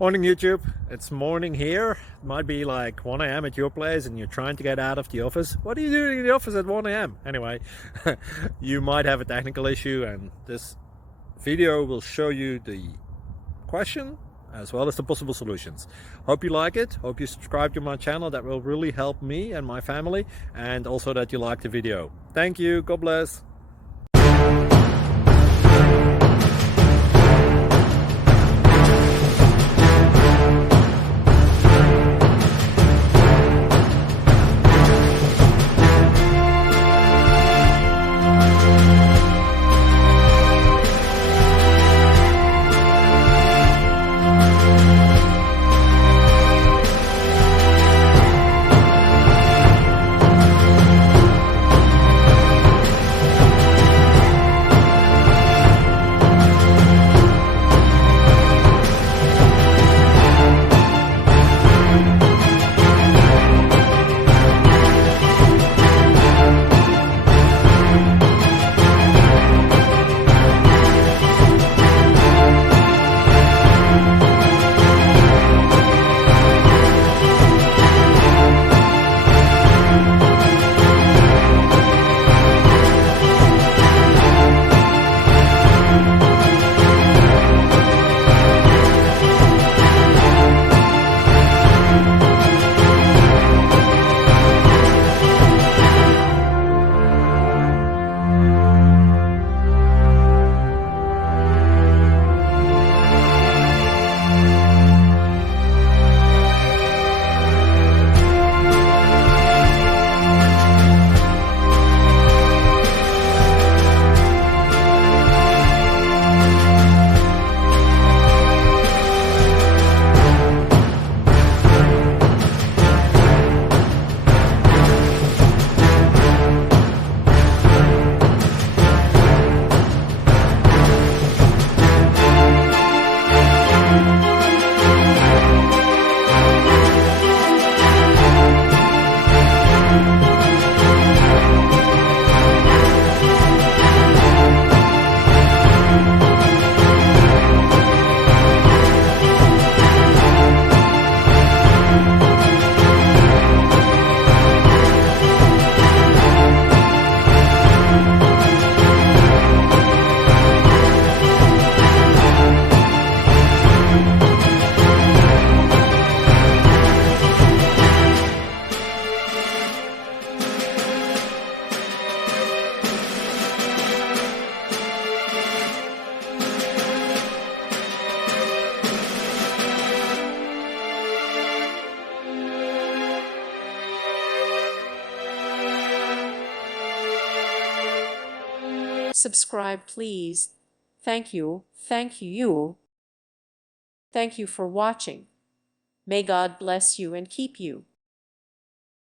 Morning YouTube, it's morning here. It might be like 1 a.m. at your place and you're trying to get out of the office. What are you doing in the office at 1 a.m.? Anyway, you might have a technical issue and this video will show you the question as well as the possible solutions. Hope you like it, hope you subscribe to my channel. That will really help me and my family, and also that you like the video. Thank you, God bless. Subscribe, please. Thank you. Thank you. Thank you for watching. May God bless you and keep you.